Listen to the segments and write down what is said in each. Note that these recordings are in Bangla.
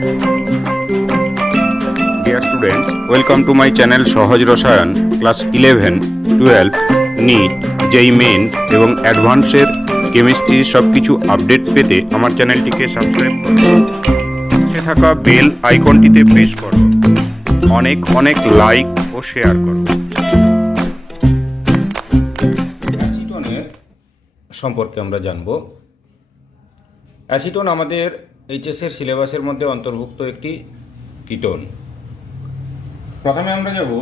Dear students, welcome to my channel সহজ রসায়ন ক্লাস 11, 12, নিট, জেই মেন্স এবং অ্যাডভান্সের কেমিস্ট্রির সব কিছু আপডেট পেতে আমার চ্যানেলটিকে সাবস্ক্রাইব করো। পাশে থাকা বেল আইকনটিতে প্রেস করো। অনেক অনেক লাইক ও শেয়ার করো। অ্যাসিটনের সম্পর্কে আমরা জানব। অ্যাসিটন আমাদের এইচএসের সিলেবাসের মধ্যে অন্তর্ভুক্ত একটি কিটোন। প্রথমে আমরা যাব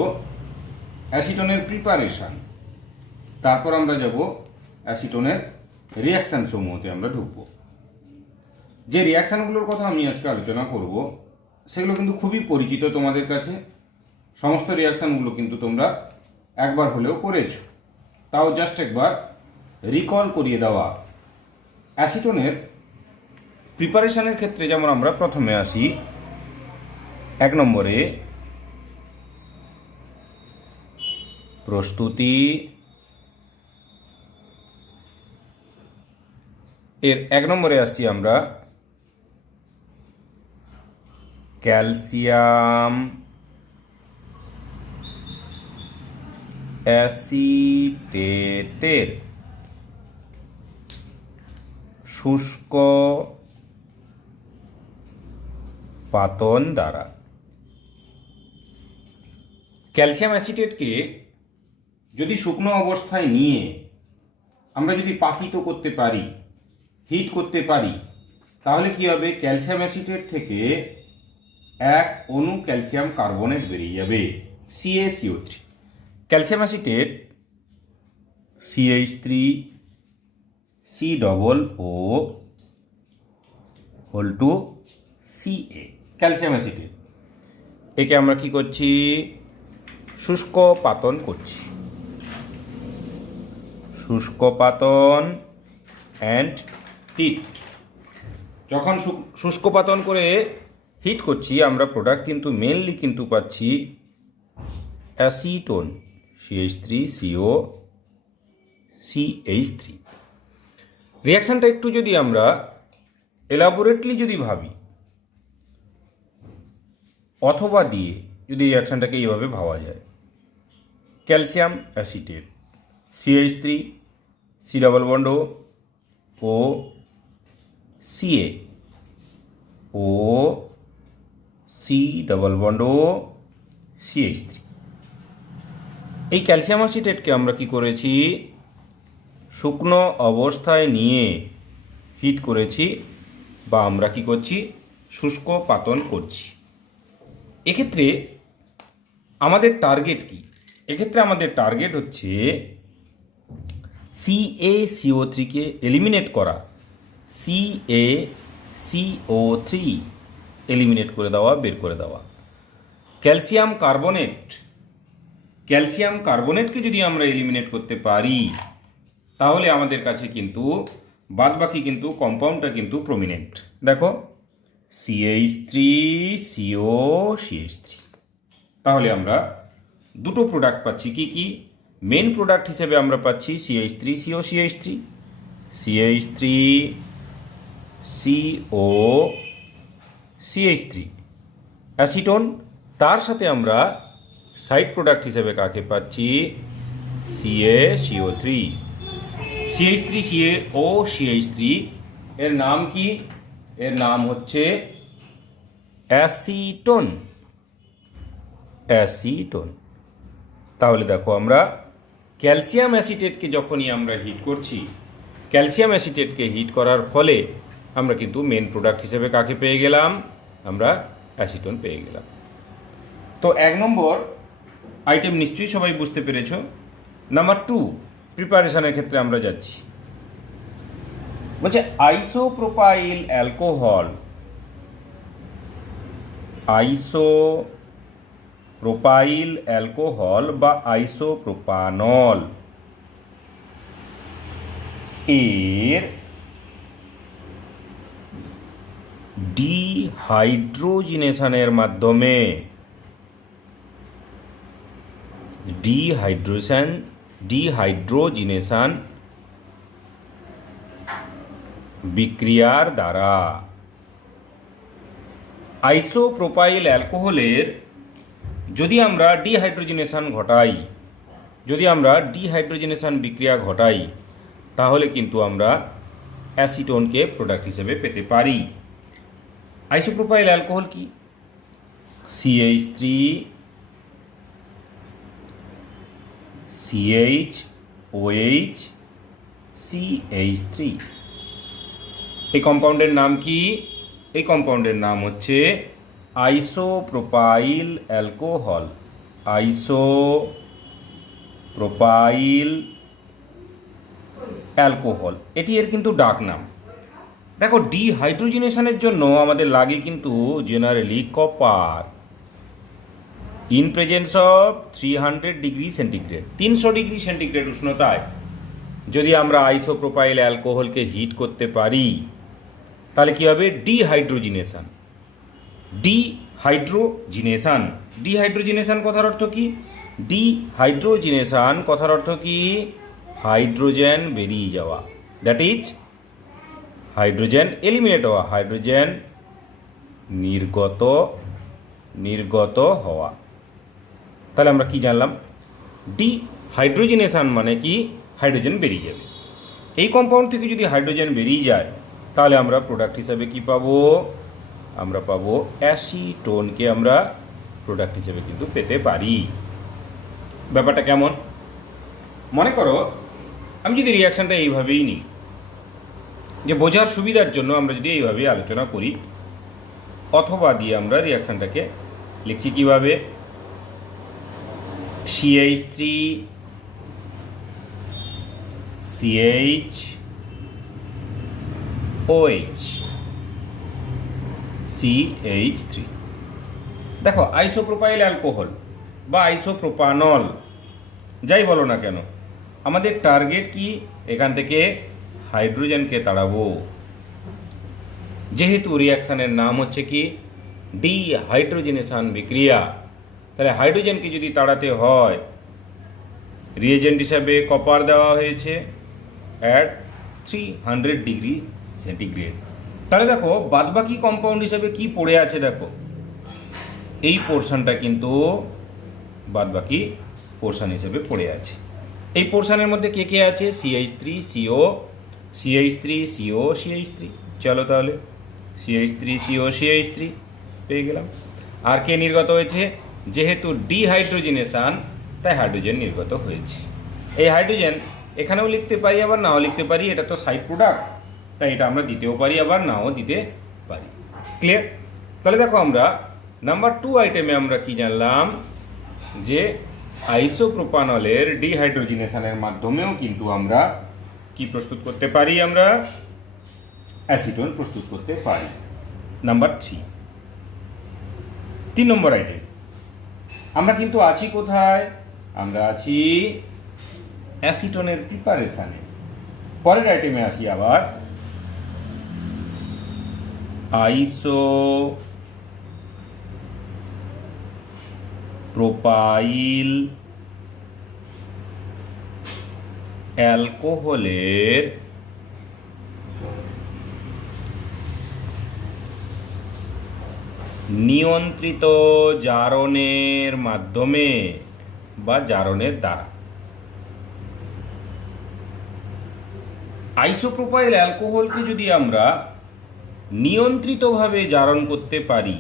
অ্যাসিটনের প্রিপারেশন, তারপর আমরা যাব অ্যাসিটনের রিয়াকশান সমূহতে আমরা ঢুকব। যে রিয়াকশানগুলোর কথা আমি আজকে আলোচনা করব সেগুলো কিন্তু খুবই পরিচিত তোমাদের কাছে। সমস্ত রিয়াকশানগুলো কিন্তু তোমরা একবার হলেও করেছো, তাও জাস্ট একবার রিকল করিয়ে দেওয়া। অ্যাসিটনের প্রিপারেশনের ক্ষেত্রে যেমন আমরা প্রথমে আসি 1 নম্বরে প্রস্তুতি। এর 1 নম্বরে আসছি আমরা ক্যালসিয়াম অ্যাসিটেটের শুষ্ক পাতন দ্বারা। ক্যালসিয়াম অ্যাসিটেটকে যদি শুকনো অবস্থায় নিয়ে আমরা যদি পাতিত করতে পারি, হিট করতে পারি, তাহলে কি হবে? ক্যালসিয়াম অ্যাসিটেট থেকে এক অণু ক্যালসিয়াম কার্বনেট বেরিয়ে যাবে, CaCO3। Calcium acetate CH3 COO Ca calcium acetate. একে আমরা কি করছি? শুষ্ক পাতন করছি। শুষ্ক পাতন অ্যান্ড হিট। যখন শুষ্ক পাতন করে হিট করছি আমরা প্রোডাক্ট কিন্তু মেনলি কিন্তু পাচ্ছি অ্যাসিটোন CH3CO CH3। রিয়াকশানটা একটু যদি আমরা এলাবোরেটলি যদি ভাবি অথবা দিয়ে যদি রিয়াকশানটাকে এইভাবে ভাবা যায়, calcium acetate CH3 C double bond ও Ca ও C ডাবল বন্ড CH3। এই ক্যালসিয়াম অ্যাসিটেটকে আমরা কি করেছি? শুকনো অবস্থায় নিয়ে হিট করেছি, বা আমরা কি করছি? শুষ্ক পাতন করছি। এক্ষেত্রে আমাদের টার্গেট কি? এক্ষেত্রে আমাদের টার্গেট হচ্ছে CaCO3কে এলিমিনেট করা। CaCO3 এলিমিনেট করে দেওয়া, বের করে দেওয়া। ক্যালসিয়াম কার্বনেটকে যদি আমরা এলিমিনেট করতে পারি তাহলে আমাদের কাছে কিন্তু বাদবাকি কিন্তু কম্পাউন্ডটা কিন্তু প্রমিনেন্ট। দেখো CH3CO CH3। তাহলে আমরা দুটো প্রোডাক্ট পাচ্ছি। কি কি? মেন প্রোডাক্ট হিসেবে আমরা পাচ্ছি CH3CO CH3, CH3CO CH3 acetone. তার সাথে আমরা সাইড প্রোডাক্ট হিসেবে কাকে পাচ্ছি? CaCO3। CH3CO CH3 এর নাম কি? এর নাম হচ্ছে অ্যাসিটোন। তাহলে দেখো আমরা ক্যালসিয়াম অ্যাসিটেটকে যখনই আমরা হিট করছি, ক্যালসিয়াম অ্যাসিটেটকে হিট করার ফলে আমরা কিন্তু মেন প্রোডাক্ট হিসেবে কাকে পেয়ে গেলাম? আমরা অ্যাসিটোন পেয়ে গেলাম। তো 1 নম্বর আইটেম নিশ্চয়ই সবাই বুঝতে পেরেছ। নাম্বার 2 প্রিপারেশনের ক্ষেত্রে আমরা যাচ্ছি। বলছে আইসোপ্রোপাইল অ্যালকোহল বা আইসোপ্রোপানল এর ডিহাইড্রোজিনেশনের মাধ্যমে ডিহাইড্রোজিনেশন বিক্রিয়ার দ্বারা আইসোপ্রোপাইল অ্যালকোহলের যদি আমরা ডিহাইড্রোজেনেশন বিক্রিয়া ঘটাই তাহলে কিন্তু আমরা অ্যাসিটোনকে প্রোডাক্ট হিসেবে পেতে পারি। আইসোপ্রোপাইল অ্যালকোহল কি? CH3 CHOH CH3। এই কম্পাউন্ডের নাম কি? এই কম্পাউন্ডের নাম হচ্ছে আইসোপ্রোপাইল অ্যালকোহল। আইসোপ্রোপাইল অ্যালকোহল এটি এর কিন্তু ডাক নাম। দেখো, ডিহাইড্রোজেনেশনের জন্য আমাদের লাগে কিন্তু generally copper in presence of 300 degree centigrade, 300 degree centigrade উষ্ণতায় যদি আমরা আইসোপ্রোপাইল অ্যালকোহলকে হিট করতে পারি তাহলে কী হবে? ডিহাইড্রোজিনেশন। ডিহাইড্রোজিনেশন কথার অর্থ কি? ডিহাইড্রোজিনেশন কথার অর্থ কি? হাইড্রোজেন বেরিয়ে যাওয়া, দ্যাট ইজ হাইড্রোজেন এলিমিনেট হওয়া, হাইড্রোজেন নির্গত হওয়া। তাহলে আমরা কি জানলাম? ডিহাইড্রোজিনেশন মানে কি? হাইড্রোজেন বেরিয়ে যাবে। এই কম্পাউন্ড থেকে যদি হাইড্রোজেন বেরিয়ে যায় তাহলে আমরা প্রোডাক্ট হিসাবে কি পাবো? আমরা পাবো অ্যাসিটোনকে আমরা প্রোডাক্ট হিসেবে কিন্তু পেতে পারি। ব্যাপারটা কেমন? মনে করো আমি যদি রিয়াকশানটা এইভাবেই নিই, যে বোঝার সুবিধার জন্য আমরা যদি এইভাবেই আলোচনা করি, অথবা দিয়ে আমরা রিয়াকশানটাকে লিখছি কিভাবে? CH3 CHOH CH3। দেখো, আইসোপ্রোপাইল অ্যালকোহল বা আইসোপ্রোপানল যাই বলো না কেন, আমাদের টার্গেট কি? এখান থেকে হাইড্রোজেনকে তাড়াবো। যেহেতু রিয়াকশানের নাম হচ্ছে কি? ডিহাইড্রোজেনেশন বিক্রিয়া, তাহলে হাইড্রোজেনকে যদি তাড়াতে হয়, রিয়েজেন্ট হিসাবে কপার দেওয়া হয়েছে অ্যাট 300 ডিগ্রি সেন্টিগ্রেড। তাহলে দেখো বাদবাকি কম্পাউন্ড হিসাবে কি পড়ে আছে, দেখো এই পোর্শনটা কিন্তু বাদবাকি পোর্শন হিসেবে পড়ে আছে। এই পোর্শনের মধ্যে কে কে আছে? CH3 CO CH3 চলো তাহলে CH3 CO CH3 পেয়ে গেলাম। আর কে নির্গত হয়েছে? যেহেতু ডিহাইড্রোজেনেশন তাই হাইড্রোজেন নির্গত হয়েছে। এই হাইড্রোজেন এখানেও লিখতে পারি আবার নাও লিখতে পারি, এটা তো সাইড প্রোডাক্ট, তাই এটা আমরা দিতেও পারি আবার নাও দিতে পারি। ক্লিয়ার? তাহলে দেখো আমরা নাম্বার 2 আইটেমে আমরা কি জানলাম? যে আইসোপ্রোপানলের ডিহাইড্রোজেনেশনের মাধ্যমেও কিন্তু আমরা কি প্রস্তুত করতে পারি? আমরা অ্যাসিটোন প্রস্তুত করতে পারি। নাম্বার 3 নম্বর আইটেম আমরা কিন্তু আছি কোথায়? আমরা আছি অ্যাসিটোনের প্রিপারেশনে। পরের আইটেমে আসি আবার আইসোপ্রোপাইল অ্যালকোহলের নিয়ন্ত্রিত জারণের মাধ্যমে বা জারণের দ্বারা। আইসোপ্রোপাইল অ্যালকোহলকে যদি আমরা নিয়ন্ত্রিতভাবে জারণ করতে পারি,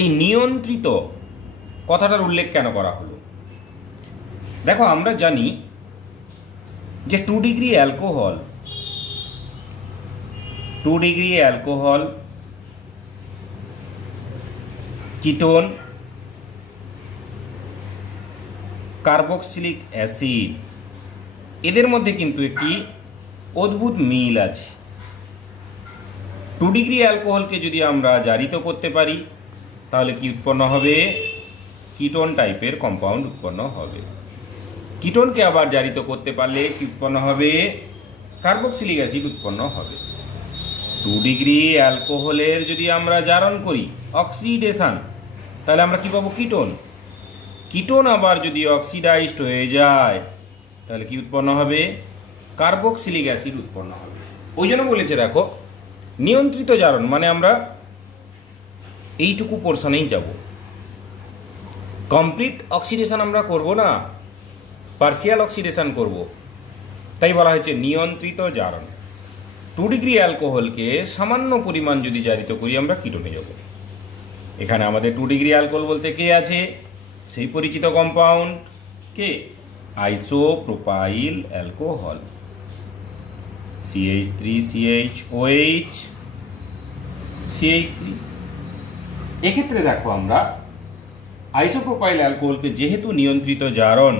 এই নিয়ন্ত্রিত কথাটার উল্লেখ কেন করা হলো? দেখো, আমরা জানি যে 2 degree alcohol ketone, carboxylic acid, এদের মধ্যে কিন্তু একটি অদ্ভুত মিল আছে। 2 ডিগ্রি অ্যালকোহলকে যদি আমরা জারিত করতে পারি তাহলে কি উৎপন্ন হবে? কিটোন টাইপের কম্পাউন্ড উৎপন্ন হবে। কিটোনকে আবার জারিত করতে পারলে কি উৎপন্ন হবে? কার্বক্সিলিক অ্যাসিড উৎপন্ন হবে। 2 ডিগ্রি অ্যালকোহলের যদি আমরা জারণ করি, অক্সিডেশন, তাহলে আমরা কি পাবো? কিটোন আবার যদি অক্সিডাইজড হয়ে যায় তাহলে কি উৎপন্ন হবে? কার্বক্সিলিক অ্যাসিড উৎপন্ন হবে। ওই জন্য বলেছে, দেখো, নিয়ন্ত্রিত জারণ মানে আমরা এইটুকু পোর্শনেই যাব। কমপ্লিট অক্সিডেশন আমরা করব না, পার্সিয়াল অক্সিডেশন করব, তাই বলা হয়েছে নিয়ন্ত্রিত জারণ। 2 ডিগ্রি অ্যালকোহলকে সামান্য পরিমাণ যদি জারিত করি আমরা কিটোনে যাব। এখানে আমাদের 2 ডিগ্রি অ্যালকোহল বলতে কে আছে? সেই পরিচিত কম্পাউন্ড কে? Isopropyl alcohol, CH3CHOH CH3। এক্ষেত্রে দেখো আমরা আইসোপ্রোপাইল অ্যালকোহলকে যেহেতু নিয়ন্ত্রিত জারণ,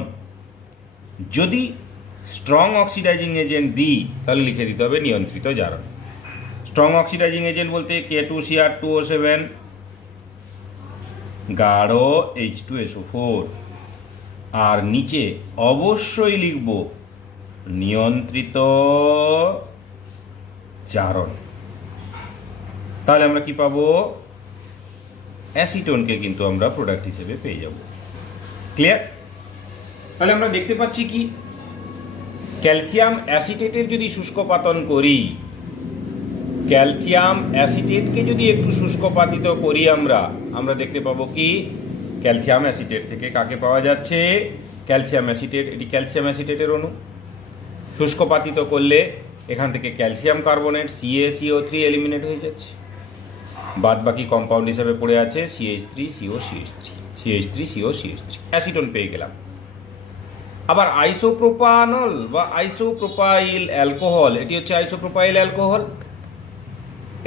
যদি স্ট্রং অক্সিডাইজিং এজেন্ট দিই তাহলে লিখে দিতে হবে নিয়ন্ত্রিত জারণ। স্ট্রং অক্সিডাইজিং এজেন্ট বলতে K2Cr2O7, গাঢ় H2SO4, আর নিচে অবশ্যই লিখব নিয়ন্ত্রিত জারণ। তাহলে আমরা কি পাবো? অ্যাসিটোনকে কিন্তু আমরা প্রোডাক্ট হিসেবে পেয়ে যাব। ক্লিয়ার? তাহলে আমরা দেখতে পাচ্ছি কি, ক্যালসিয়াম অ্যাসিটেটের যদি শুষ্কপাতন করি, ক্যালসিয়াম অ্যাসিটেটকে যদি একটু শুষ্কপাতিত করি আমরা দেখতে পাবো কি, ক্যালসিয়াম অ্যাসিটেট থেকে কাকে পাওয়া যাচ্ছে? Calcium acetate. এটি ক্যালসিয়াম অ্যাসিটেটের অণু। শুষ্কপাতিত করলে এখান থেকে ক্যালসিয়াম কার্বনেট CaCO3 এলিমিনেট হয়ে যাচ্ছে, বাদ বাকি কম্পাউন্ড হিসেবে পড়ে আছে CH3COCH3 অ্যাসিটোন পেয়ে গেলাম। আবার আইসোপ্রোপানল বা আইসোপ্রোপাইল অ্যালকোহল, এটি হচ্ছে আইসোপ্রোপাইল অ্যালকোহল।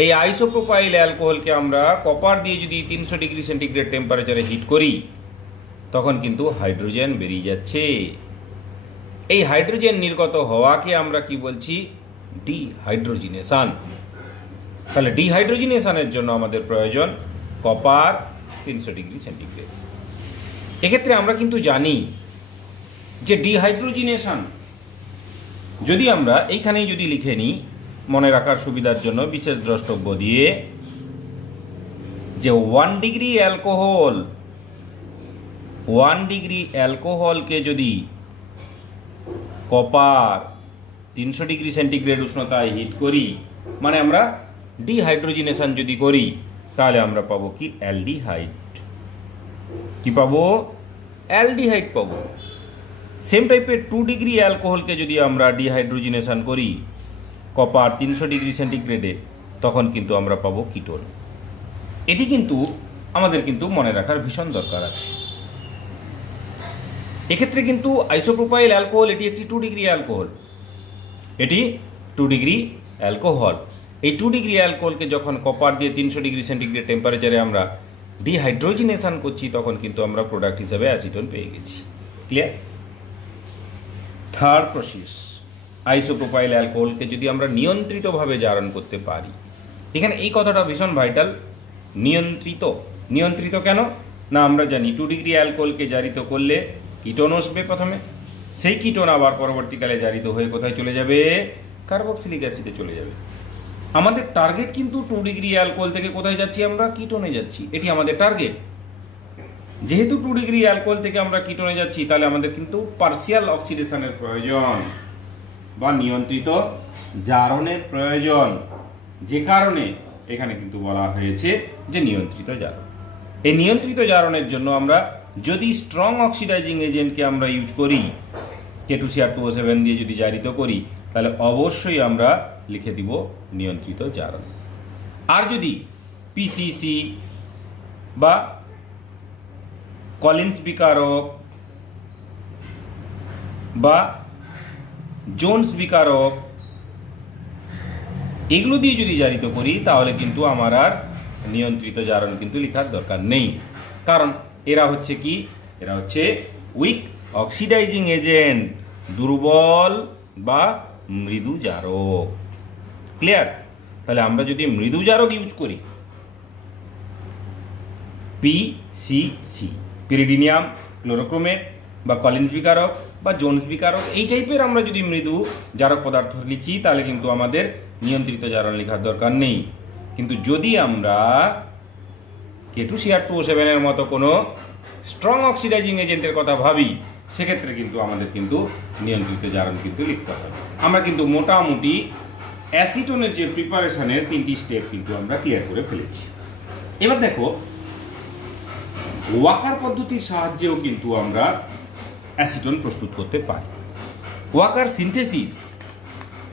এই আইসোপ্রোপাইল অ্যালকোহলকে আমরা কপার দিয়ে যদি 300 ডিগ্রি সেন্টিগ্রেড টেম্পারেচারে হিট করি তখন কিন্তু হাইড্রোজেন বেরিয়ে যাচ্ছে। এই হাইড্রোজেন নির্গত হওয়াকে আমরা কি বলছি? ডিহাইড্রোজিনেশন। তাহলে ডিহাইড্রোজিনেশনের জন্য আমাদের প্রয়োজন কপার 300 ডিগ্রি সেন্টিগ্রেড। এক্ষেত্রে আমরা কিন্তু জানি যে ডিহাইড্রোজিনেশন যদি আমরা এইখানেই যদি লিখে নিই মনে রাখার সুবিধার জন্য বিশেষ দ্রষ্টব্য দিয়ে, যে 1 ডিগ্রি অ্যালকোহলকে যদি কপার 300 ডিগ্রি সেন্টিগ্রেড উষ্ণতায় হিট করি, মানে আমরা ডিহাইড্রোজিনেশন যদি করি, তাহলে আমরা পাবো কি? অ্যালডিহাইড। কি পাবো? অ্যালডিহাইড পাবো। সেম টাইপের 2 ডিগ্রি অ্যালকোহলকে যদি আমরা ডিহাইড্রোজিনেশন করি কপার 300 ডিগ্রি সেন্টিগ্রেডে, তখন কিন্তু আমরা পাবো কিটোন। এটি কিন্তু আমাদের কিন্তু মনে রাখার ভীষণ দরকার আছে। এক্ষেত্রে কিন্তু আইসোপ্রোপাইল অ্যালকোহল এটি একটি 2 ডিগ্রি অ্যালকোহল, এটি 2 ডিগ্রি অ্যালকোহল। এই 2 ডিগ্রি অ্যালকোহলকে যখন কপার দিয়ে 300 ডিগ্রি সেন্টিগ্রেড টেম্পারেচারে আমরা ডিহাইড্রোজিনেশন করছি তখন কিন্তু আমরা প্রোডাক্ট হিসেবে অ্যাসিটোন পেয়ে গেছি। ক্লিয়ার? থার্ড প্রসেস, আইসোপ্রোপাইল অ্যালকোহলকে যদি আমরা নিয়ন্ত্রিতভাবে জারণ করতে পারি। এখানে এই কথাটা ভীষণ ভাইটাল। নিয়ন্ত্রিত কেন না? আমরা জানি 2 ডিগ্রি অ্যালকোহলকে জারিত করলে কিটোন আসবে প্রথমে, সেই কিটোন আবার পরবর্তীকালে জারিত হয়ে কোথায় চলে যাবে? কার্বক্সিলিক অ্যাসিডে চলে যাবে। আমাদের টার্গেট কিন্তু 2 ডিগ্রি অ্যালকোহল থেকে কোথায় যাচ্ছি? আমরা কিটোনে যাচ্ছি। এটি আমাদের টার্গেট। যেহেতু 2 ডিগ্রি অ্যালকোহল থেকে আমরা কিটোনে যাচ্ছি, তাহলে আমাদের কিন্তু পার্সিয়াল অক্সিডেশনের প্রয়োজন বা নিয়ন্ত্রিত জারণের প্রয়োজন, যে কারণে এখানে কিন্তু বলা হয়েছে যে নিয়ন্ত্রিত জারণ। এই নিয়ন্ত্রিত জারণের জন্য আমরা যদি স্ট্রং অক্সিডাইজিং এজেন্টকে আমরা ইউজ করি, K2Cr2O7 দিয়ে যদি জারিত করি, তাহলে অবশ্যই আমরা লিখে দিব নিয়ন্ত্রিত জারণ। আর যদি PCC বা কলিন্স বিকারক বা জোন্স বিকারক এগুলো দিয়ে যদি জারিত করি, তাহলে কিন্তু আমার আর নিয়ন্ত্রিত জারণ কিন্তু লেখার দরকার নেই। কারণ এরা হচ্ছে কি? এরা হচ্ছে উইক অক্সিডাইজিং এজেন্ট, দুর্বল বা মৃদু জারক। ক্লিয়ার? তাহলে আমরা যদি মৃদু জারক ইউজ করি, PCC, পিরিডিনিয়াম ক্লোরোক্রোমেট বা কলিন্স বিকারক বা জোন্স বিকারক, এই টাইপের আমরা যদি মৃদু জারক পদার্থ লিখি, তাহলে কিন্তু আমাদের নিয়ন্ত্রিত জারণ লেখার দরকার নেই। কিন্তু যদি আমরা K2Cr2O7 এর মতো কোনো স্ট্রং অক্সিডাইজিং এজেন্টের কথা ভাবি, সেক্ষেত্রে কিন্তু আমাদের কিন্তু নিয়ন্ত্রিত জারণ কিন্তু লিখতে হবে। আমরা কিন্তু মোটামুটি অ্যাসিটোনের যে প্রিপারেশনের 3টি স্টেপ কিন্তু আমরা ক্লিয়ার করে ফেলেছি। এবার দেখো, ওয়াকার পদ্ধতির সাহায্যেও কিন্তু আমরা অ্যাসিটন প্রস্তুত করতে পারি। ওয়াকার সিনথেসিস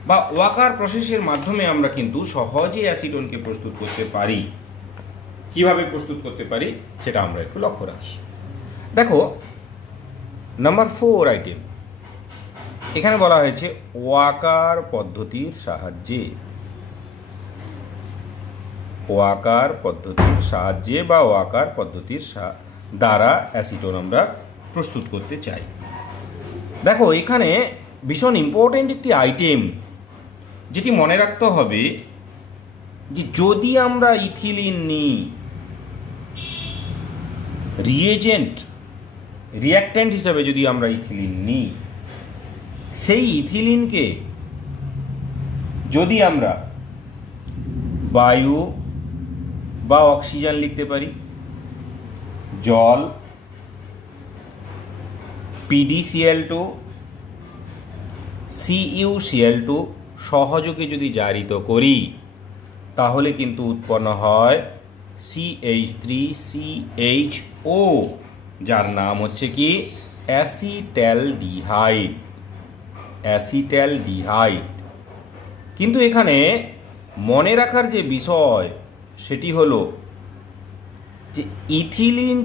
বা ওয়াকার প্রসেসের মাধ্যমে আমরা কিন্তু সহজে অ্যাসিটনকে প্রস্তুত করতে পারি। কিভাবে প্রস্তুত করতে পারি সেটা আমরা একটু লক্ষ্য রাখি। দেখো, নাম্বার 4 আইটেম এখানে বলা হয়েছে ওয়াকার পদ্ধতির সাহায্যে। ওয়াকার পদ্ধতির সাহায্যে বা ওয়াকার পদ্ধতির দ্বারা অ্যাসিটন আমরা প্রস্তুত করতে চাই। দেখো, এখানে ভীষণ ইম্পর্টেন্ট একটি আইটেম যেটি মনে রাখতে হবে, যে যদি আমরা ইথিলিন নিই, রিঅ্যাক্ট্যান্ট হিসাবে যদি আমরা ইথিলিন নিই, সেই ইথিলিনকে যদি আমরা বায়ু বা অক্সিজেন লিখতে পারি, জল, PdCl2, CuCl2 সহযোগে যদি জারিত করি, তাহলে কিন্তু উৎপন্ন হয় CH3CHO, যার নাম হচ্ছে কি অ্যাসিটালডিহাইড। অ্যাসিটালডিহাইড। কিন্তু এখানে মনে রাখার যে বিষয় সেটি হলো যে ইথিলিন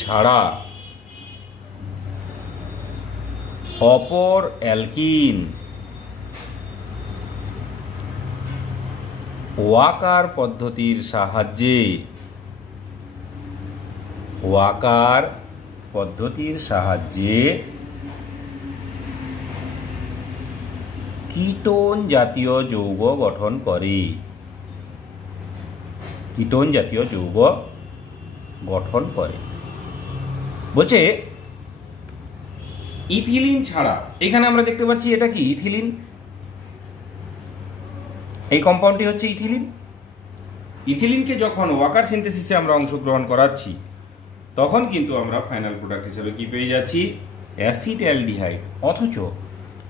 ছাড়া অপর অ্যালকিন ওয়াকার পদ্ধতির সাহায্যে কিটোন জাতীয় যৌগ গঠন করে। বলছে ইথিলিন ছাড়া, এখানে আমরা দেখতে পাচ্ছি এটা কি ইথিলিন, এই কম্পাউন্ডটি হচ্ছে ইথিলিন। ইথিলিনকে যখন ওয়াকার সিনথেসিসে আমরা অংশগ্রহণ করাচ্ছি, তখন কিন্তু আমরা ফাইনাল প্রোডাক্ট হিসেবে কি পেয়ে যাচ্ছি, অ্যাসিটালডিহাইড। অথচ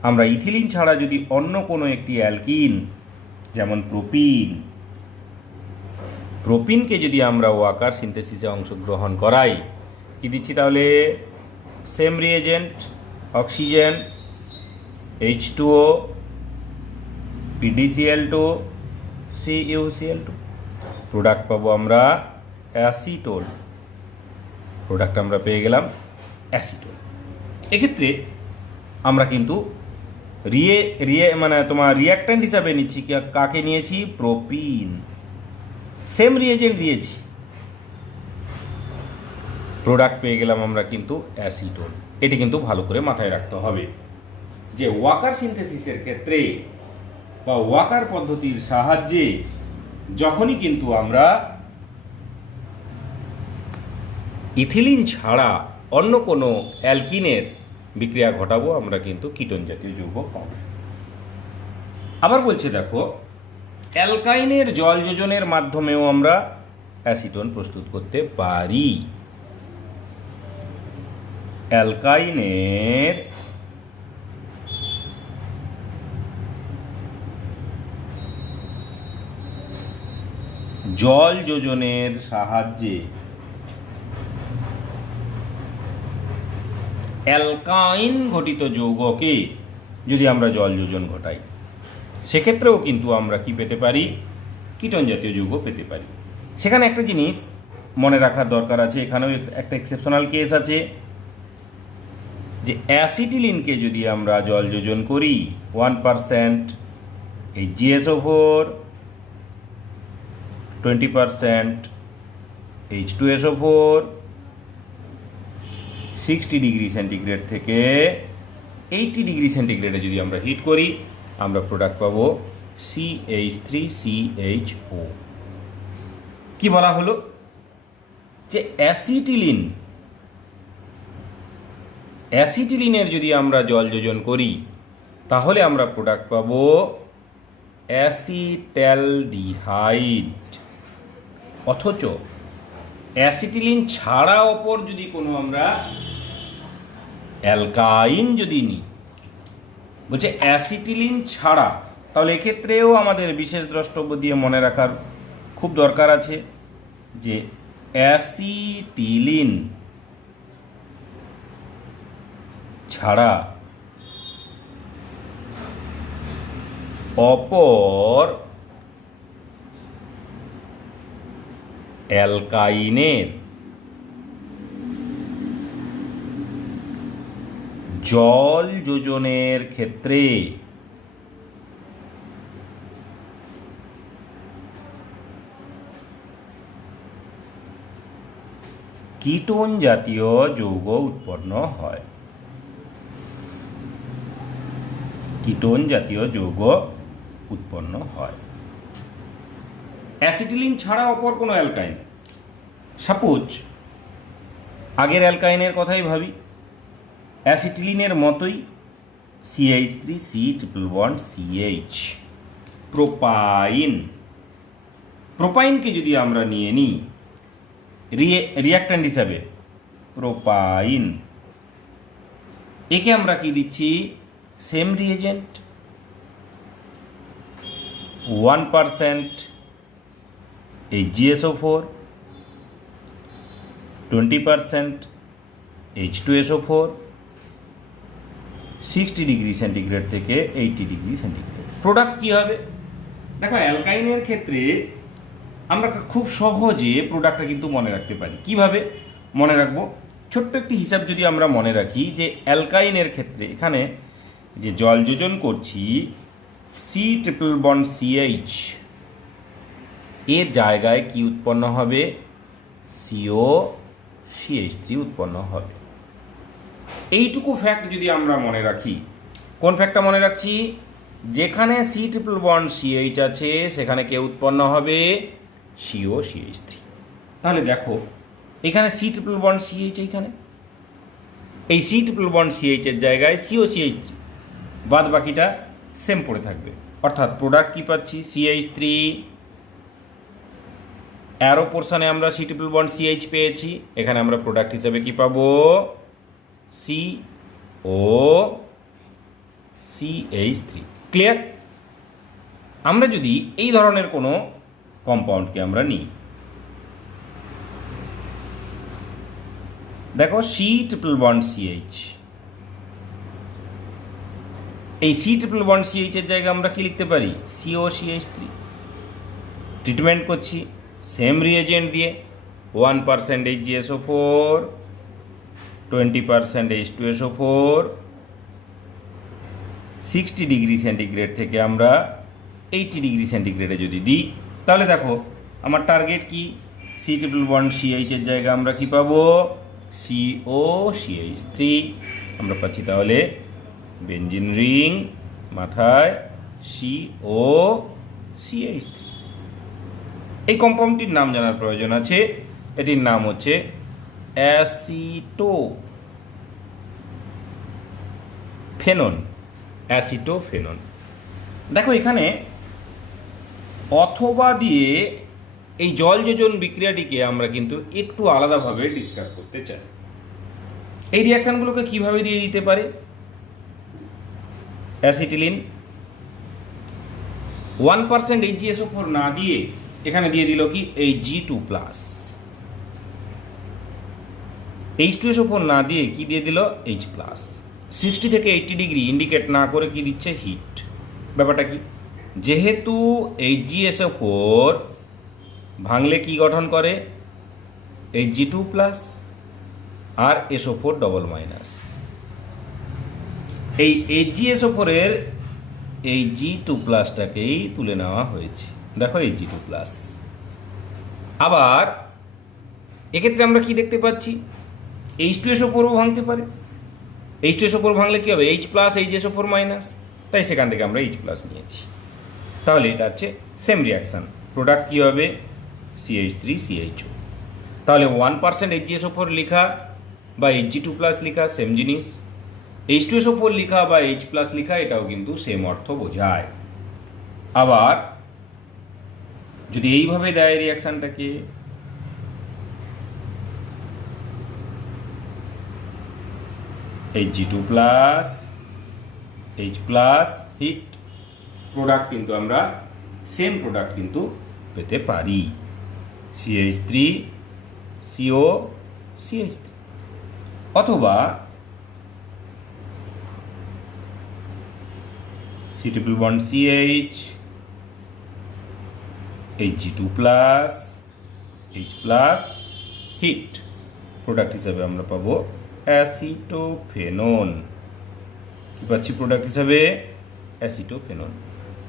আমরা ইথিলিন ছাড়া যদি অন্য কোনো একটি অ্যালকিন, যেমন প্রোপিনকে যদি আমরা ওয়াকার সিনথেসিসে অংশগ্রহণ করাই, কি দিচ্ছি তাহলে? Same reagent, oxygen, H2O, PdCl2, CuCl2, product পাবো আমরা অ্যাসিটোল। প্রোডাক্ট আমরা পেয়ে গেলাম অ্যাসিটোল। এক্ষেত্রে আমরা কিন্তু রিঅ্যাক্ট্যান্ট হিসাবে নিচ্ছি, কাকে নিয়েছি? প্রোপিন। সেম রিএজেন্ট দিয়েছি, প্রোডাক্ট পেয়ে গেলাম আমরা কিন্তু অ্যাসিটোল। এটি কিন্তু ভালো করে মাথায় রাখতে হবে যে ওয়াকার সিনথেসিসের ক্ষেত্রে বা ওয়াকার পদ্ধতির সাহায্যে যখনই কিন্তু আমরা ইথিলিন ছাড়া অন্য কোনো অ্যালকিনের বিক্রিয়া ঘটাবো, আমরা কিন্তু কিটোন জাতীয় যৌগ পাবো। আবার বলছে দেখো, অ্যালকাইনের জল যোজনের মাধ্যমেও আমরা অ্যাসিটোন প্রস্তুত করতে পারি। অ্যালকাইনের জল যোজনের সাহায্যে অ্যালকাইন ঘটিত যৌগকে যদি আমরা জল যোজন ঘটাই, সেক্ষেত্রেও কিন্তু আমরা কি পেতে পারি? কিটোন জাতীয় যৌগ পেতে পারি। সেখানে একটা জিনিস মনে রাখার দরকার আছে, এখানেও একটা এক্সেপশনাল কেস আছে, যে অ্যাসিটিলিনকে যদি আমরা জল যোজন করি 1% HgSO4, 20% H2SO4, 60 ডিগ্রি সেন্টিগ্রেড থেকে 80 ডিগ্রি সেন্টিগ্রেডে যদি আমরা হিট করি, আমরা প্রোডাক্ট পাবো CH3CHO। কি বলা হলো? যে অ্যাসিটিলিনের যদি আমরা জল যোজন করি, তাহলে আমরা প্রোডাক্ট পাবো অ্যাসিটালডিহাইড। অথচ অ্যাসিটিলিন ছাড়া অপর যদি কোনো আমরা অ্যালকাইন যদি নিই, বলছে অ্যাসিটিলিন ছাড়া তাহলে এক্ষেত্রেও আমাদের বিশেষ দ্রষ্টব্য দিয়ে মনে রাখার খুব দরকার আছে যে অ্যাসিটিলিন ছাড়া অপর অ্যালকাইনের জল যোজনের ক্ষেত্রে কিটোন জাতীয় যৌগ উৎপন্ন হয়। কিটোন জাতীয় যৌগ উৎপন্ন হয়। অ্যাসিটিলিন ছাড়া অপর কোনো অ্যালকাইন, সাপোজ আগের অ্যালকাইনের কথাই ভাবি, অ্যাসিটিলিনের মতোই CH3C+CH প্রোপাইন। প্রোপাইনকে যদি আমরা নিয়ে নিই রিঅ্যাক্ট্যান্ট হিসাবে, প্রোপাইন, একে আমরা কি দিচ্ছি, same reagent, 1% HgSO4, 20% H2SO4, 60 degree centigrade থেকে 80 ডিগ্রি সেন্টিগ্রেড। প্রোডাক্ট কী হবে? দেখো, অ্যালকাইনের ক্ষেত্রে আমরা খুব সহজে প্রোডাক্টটা কিন্তু মনে রাখতে পারি। কিভাবে মনে রাখবো? ছোট্ট একটি হিসাব যদি আমরা মনে রাখি যে অ্যালকাইনের ক্ষেত্রে এখানে যে জল যোজন করছি C+CH এর জায়গায় কি উৎপন্ন হবে? COCH3 উৎপন্ন হবে। এইটুকু ফ্যাক্ট যদি আমরা মনে রাখি, কোন ফ্যাক্টটা মনে রাখছি? যেখানে C+CH আছে সেখানে কে উৎপন্ন হবে? COCH3। তাহলে দেখো এখানে C+CH, এইখানে এই C+CH এর জায়গায় COCH3, বাদ বাকিটা সেম পড়ে থাকবে। অর্থাৎ প্রোডাক্ট কি পাচ্ছি? CH3, অ্যারো পোর্শনে আমরা C+CH পেয়েছি, এখানে আমরা প্রোডাক্ট হিসেবে কি পাবো? COCH3। ক্লিয়ার? আমরা যদি এই ধরনের কোনো কম্পাউন্ডকে আমরা নিই, দেখো C+CH, এই C+CH এর জায়গায় আমরা কি লিখতে পারি? COCH3। ট্রিটমেন্ট করছি সেম রিএজেন্ট দিয়ে, 1% HgSO4, 20% H2SO4, 60 ডিগ্রি সেন্টিগ্রেড থেকে আমরা 80 ডিগ্রি সেন্টিগ্রেডে যদি দিই, তাহলে দেখো আমার টার্গেট কি? C+CH এর জায়গায় আমরা কি পাবো? COCH3 আমরা পাচ্ছি। তাহলে বেঞ্জিন রিং, মাথায় COCH3। এই কম্পাউন্ডটির নাম জানার প্রয়োজন আছে। এটির নাম হচ্ছে অ্যাসিটোফেনন। অ্যাসিটোফেনন। দেখো এখানে অথবা দিয়ে এই জল যোজন বিক্রিয়াটিকে আমরা কিন্তু একটু আলাদাভাবে ডিসকাস করতে চাই। এই রিয়াকশানগুলোকে কিভাবে দিয়ে দিতে পারে? অ্যাসিটিলিন 1% HgSO4 না দিয়ে এখানে দিয়ে দিল কি? Hg2+। H2SO4 না দিয়ে কি দিয়ে দিল? H+। 60 থেকে 80 ডিগ্রি ইন্ডিকেট না করে কি দিচ্ছে? হিট। ব্যাপারটা কি? যেহেতু HgSO4 ভাঙলে কি গঠন করে? Hg2+ আর SO4 ডবল মাইনাস। এই HgSO4 এর Hg2+টাকেই তুলে নেওয়া হয়েছে। দেখো Hg2+। আবার এক্ষেত্রে আমরা কি দেখতে পাচ্ছি? H2SO4ও ভাঙতে পারে। H2SO4 ভাঙলে কি হবে? H+, HgSO4-, তাই সেখান থেকে আমরা H+ নিয়েছি। তাহলে এটা হচ্ছে সেম রিয়াকশান। প্রোডাক্ট কী হবে? CH3CHO। তাহলে 1% HgSO4 লেখা বা Hg2+ লেখা সেম জিনিস, H2SO4 লেখা বা H+ লেখা এটাও কিন্তু সেম অর্থ বোঝায়। আবার যদি এইভাবে দেয় রিয়াকশানটাকে, Hg2+, H+, হিট, প্রোডাক্ট কিন্তু আমরা সেম প্রোডাক্ট কিন্তু পেতে পারি, CH3CO CH3, অথবা C triple bond CH Hg2 plus H plus heat, product হিসাবে আমরা পাবো অ্যাসিটোফেনন। কি পাচ্ছি প্রোডাক্ট হিসাবে? অ্যাসিটোফেনন।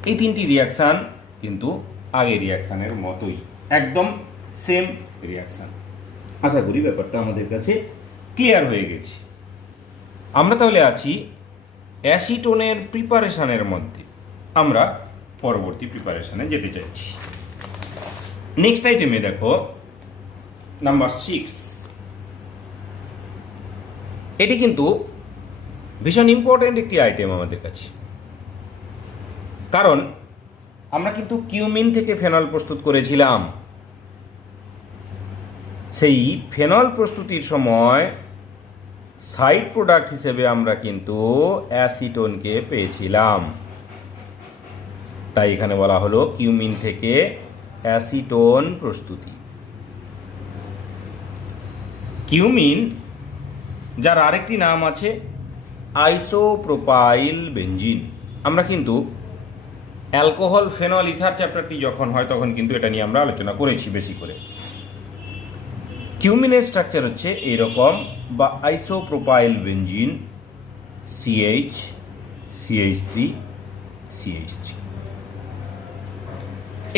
এই তিনটি রিয়াকশান কিন্তু আগের রিয়াকশানের মতোই, একদম সেম রিয়াকশান। আশা করি ব্যাপারটা আমাদের কাছে ক্লিয়ার হয়ে গেছে। আমরা তাহলে আছি অ্যাসিটোনের প্রিপারেশানের মধ্যে, আমরা পরবর্তী প্রিপারেশানে যেতে চাইছি। নেক্সট আইটেমে দেখো নাম্বার 6, এটি কিন্তু ভীষণ ইম্পর্ট্যান্ট একটি আইটেম আমাদের কাছে, কারণ আমরা কিন্তু কিউমিন থেকে ফেনল প্রস্তুত করেছিলাম। সেই ফেনল প্রস্তুতির সময় সাইড প্রোডাক্ট হিসেবে আমরা কিন্তু অ্যাসিটোনকে পেয়েছিলাম, তাই এখানে বলা হলো কিউমিন থেকে অ্যাসিটোন প্রস্তুতি। কিউমিন, যার আরেকটি নাম আছে আইসোপ্রোপাইল বেঞ্জিন। আমরা কিন্তু অ্যালকোহল ফেনল ইথার চ্যাপ্টারটি যখন হয় তখন কিন্তু এটা নিয়ে আমরা আলোচনা করেছি বেশি করে। কিউমিনের স্ট্রাকচার হচ্ছে এইরকম, বা isopropyl benzene CH CH3 CH3।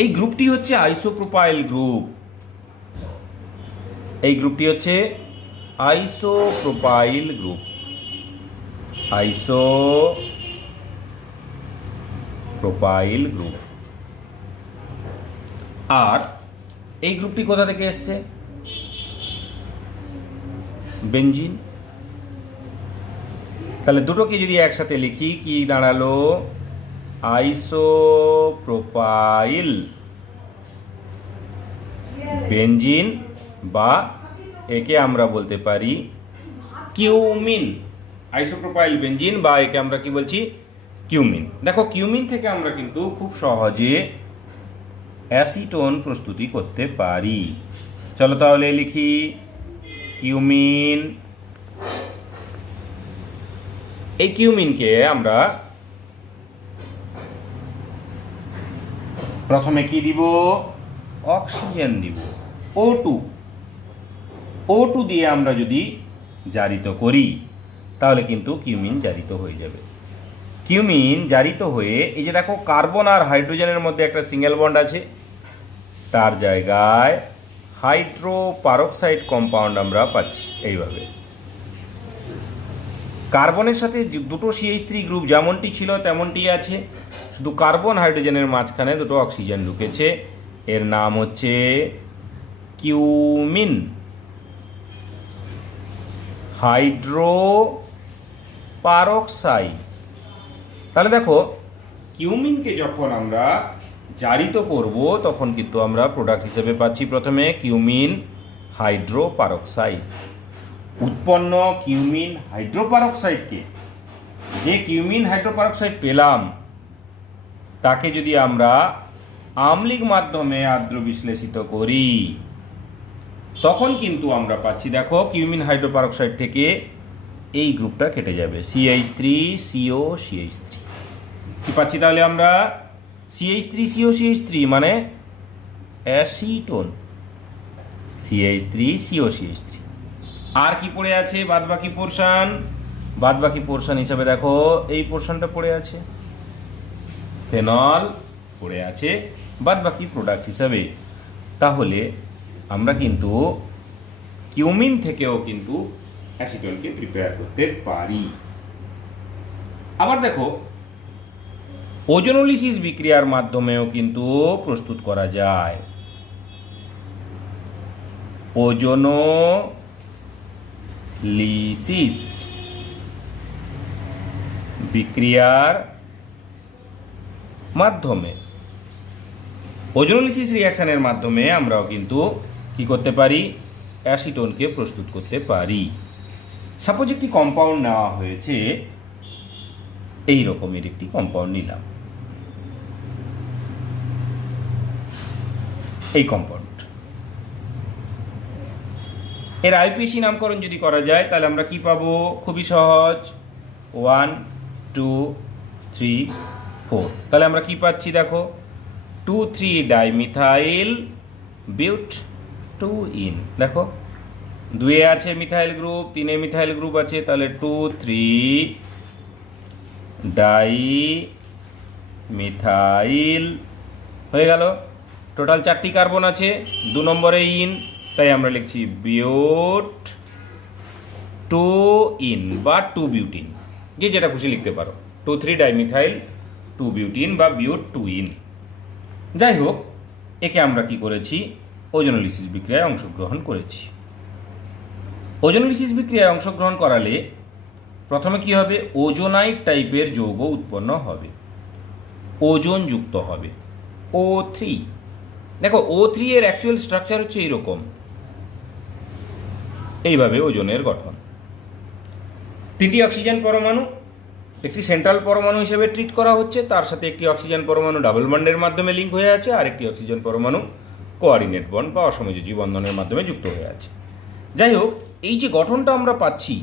এই গ্রুপটি হচ্ছে আইসোপ্রোপাইল গ্রুপ, এই গ্রুপটি হচ্ছে আইসোপ্রোপাইল গ্রুপ, আইসোপ্রোপাইল গ্রুপ। আর এই গ্রুপটি কোথা থেকে এসছে? বেঞ্জিন। তাহলে দুটোকে যদি একসাথে লিখি কি দাঁড়ালো? আইসোপ্রোপাইল বেঞ্জিন, বা একে আমরা বলতে পারি কিউমিন। আইসোপ্রোপাইল বেঞ্জিন, বা একে আমরা কি বলছি? কিউমিন। দেখো, কিউমিন থেকে আমরা কিন্তু খুব সহজে অ্যাসিটোন প্রস্তুতি করতে পারি। চলো তাহলে লিখি কিউমিন। এই কিউমিনকে আমরা প্রথমে কি দিব? অক্সিজেন দিব, O2 দিয়ে আমরা যদি জারিত করি তাহলে কিন্তু কিউমিন জারিত হয়ে যাবে। কিউমিন জারিত হয়ে, এই যে দেখো কার্বন আর হাইড্রোজেনের মধ্যে একটা সিঙ্গেল বন্ড আছে, তার জায়গায় হাইড্রোপারক্সাইড কম্পাউন্ড আমরা পাচ্ছি। এইভাবে কার্বনের সাথে দুটো CH3 গ্রুপ যেমনটি ছিল তেমনটি আছে, শুধু কার্বন হাইড্রোজেনের মাঝখানে দুটো অক্সিজেন ঢুকেছে, এর নাম হচ্ছে কিউমিন। হাইড্রোপারক্সাইড। তাহলে দেখো, কিউমিনকে যখন আমরা জারিত করব তখন কিন্তু আমরা প্রোডাক্ট হিসেবে পাচ্ছি প্রথমে কিউমিন হাইড্রোপারক্সাইড। উৎপন্ন কিউমিন হাইড্রোপারক্সাইডকে, যে কিউমিন হাইড্রোপারক্সাইড পেলাম তাকে যদি আমরা আম্লিক মাধ্যমে আর্দ্র বিশ্লেষিত করি তখন কিন্তু আমরা পাচ্ছি, দেখো কিউমিন হাইড্রোপারক্সাইড থেকে এই গ্রুপটা কেটে যাবে, CH3CO CH3। কি পাচ্ছি তাহলে আমরা? CH3CO CH3 মানে অ্যাসিটোন, CH3CO CH3। আর কি পড়ে আছে বাদবাকি পোর্শন? বাদবাকি পোর্শন হিসাবে দেখো এই পোর্শনটা পড়ে আছে, ফেনল পড়ে আছে বাদবাকি প্রোডাক্ট হিসাবে। তাহলে আমরা কিন্তু কিউমিন থেকেও কিন্তু অ্যাসিটোনকে প্রিপেয়ার করতে পারি। আবার দেখো, ওজোনোলিসিস বিক্রিয়ার মাধ্যমেও কিন্তু প্রস্তুত করা যায়। ওজোনোলিসিস বিক্রিয়ার মাধ্যমে, ওজোনোলিসিস রিঅ্যাকশনের মাধ্যমে আমরাও কিন্তু কি করতে পারি? অ্যাসিটোনকে প্রস্তুত করতে পারি। সাপোজ একটি কম্পাউন্ড নেওয়া হয়েছে, এই রকমের একটি কম্পাউন্ড নিলাম, এই কম্পাউন্ড। এর আইপিসি নামকরণ যদি করা যায় তাহলে আমরা কি পাবো? খুবই সহজ, 1 2 3 4। তাহলে আমরা কি পাচ্ছি দেখো, 2,3 ডাইমিথাইল বিউট 2ইন। দেখো 2 আছে মিথাইল গ্রুপ, 3 মিথাইল গ্রুপ আছে, তাহলে 2,3 ডাই মিথাইল হয়ে গেল। টোটাল 4টি কার্বন আছে, 2 নম্বরে ইন, তাই আমরা লিখছি বিউট 2 ইন বা 2 বিউটিন, যে যেটা খুশি লিখতে পারো, 2,3 ডাইমিথাইল 2 বিউটিন বা বিউট 2 ইন। যাই হোক, একে আমরা কি করেছি? ওজোনোলিসিস বিক্রিয়ায় অংশগ্রহণ করেছি। ওজোনোলিসিস বিক্রিয়ায় অংশগ্রহণ করালে প্রথমে কি হবে? ওজোনাইট টাইপের যৌগ উৎপন্ন হবে, ওজোন যুক্ত হবে, O3। দেখো O3 এর অ্যাকচুয়াল স্ট্রাকচার হচ্ছে এইরকম, এইভাবে ওজনের গঠন। 3টি অক্সিজেন পরমাণু একটি সেন্ট্রাল পরমাণু হিসেবে ট্রিট করা হচ্ছে, তার সাথে একটি অক্সিজেন পরমাণু ডাবল বন্ডের মাধ্যমে লিঙ্ক হয়ে আছে, আর একটি অক্সিজেন পরমাণু কোঅর্ডিনেট বন্ড বা অসমযোজী বন্ধনের মাধ্যমে যুক্ত হয়ে আছে। যাই হোক, এই যে গঠনটা আমরা পাচ্ছি,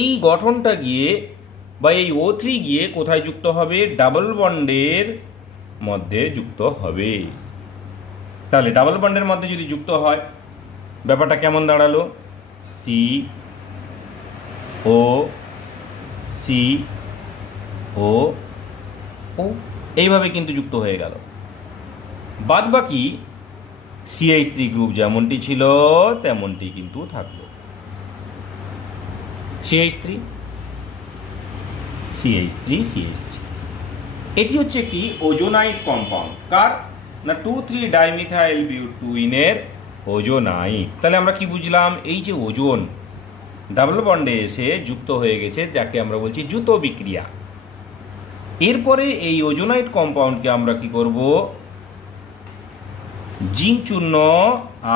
এই গঠনটা গিয়ে বা এই O3 গিয়ে কোথায় যুক্ত হবে? ডাবল বন্ডের মধ্যে যুক্ত হবে। তাহলে ডাবল বন্ডের মধ্যে যদি যুক্ত হয়, ব্যাপারটা কেমন দাঁড়ালো? CO এইভাবে কিন্তু যুক্ত হয়ে গেল। বাদ বাকি CH3 গ্রুপ যেমনটি ছিল তেমনটি কিন্তু থাকলো। CH3 এটি হচ্ছে একটি ওজোনাইট কম্পাউন্ড। কার? না 2,3 ডাইমিথাইল বিউট 2ইনের ওজোনাইট। তাহলে আমরা কি বুঝলাম? এই যে ওজোন ডাবল বন্ডে এসে যুক্ত হয়ে গেছে, যাকে আমরা বলছি যুত বিক্রিয়া। এরপরে এই ওজোনাইট কম্পাউন্ডকে আমরা কি করব? জিঙ্ক চূর্ণ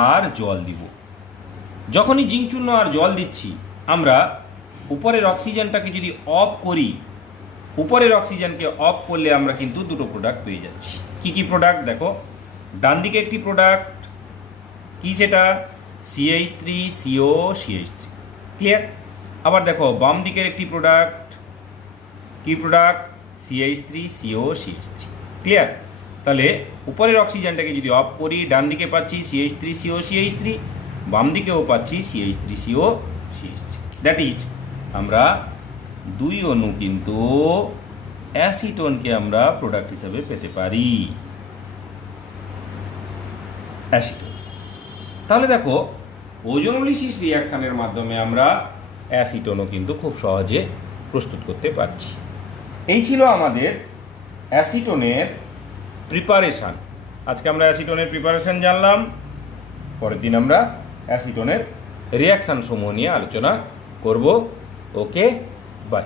আর জল দিব। যখনই জিঙ্ক চূর্ণ আর জল দিচ্ছি, আমরা উপরের অক্সিজেনটাকে যদি অফ করি, উপরের অক্সিজেনকে অফ করলে আমরা কিন্তু দুটো প্রোডাক্ট পেয়ে যাচ্ছি। কি কি প্রোডাক্ট? দেখো, ডান দিকে একটি প্রোডাক্ট, কি সেটা? CH3CO CH3, clear? আবার দেখো বাম দিকের একটি প্রোডাক্ট, কি প্রোডাক্ট? CH3CO CH3, clear? তাহলে উপরের অক্সিজেনটাকে যদি অফ করি, ডান দিকে পাচ্ছি CH3CO CH3, বাম দিকেও পাচ্ছি CH3CO CH3। দ্যাট ইজ আমরা 2 অণু কিন্তু অ্যাসিটোনকে আমরা প্রোডাক্ট হিসেবে পেতে পারি, অ্যাসিটোন। তাহলে দেখো, ওজোনোলিসিস রিঅ্যাকশনের মাধ্যমে আমরা অ্যাসিটোনও কিন্তু খুব সহজে প্রস্তুত করতে পারছি। এই ছিল আমাদের অ্যাসিটোনের প্রিপারেশান। আজকে আমরা অ্যাসিটোনের প্রিপারেশান জানলাম, পরের দিন আমরা অ্যাসিটোনের রিঅ্যাকশান সমূহ নিয়ে আলোচনা করব। ওকে, বাই।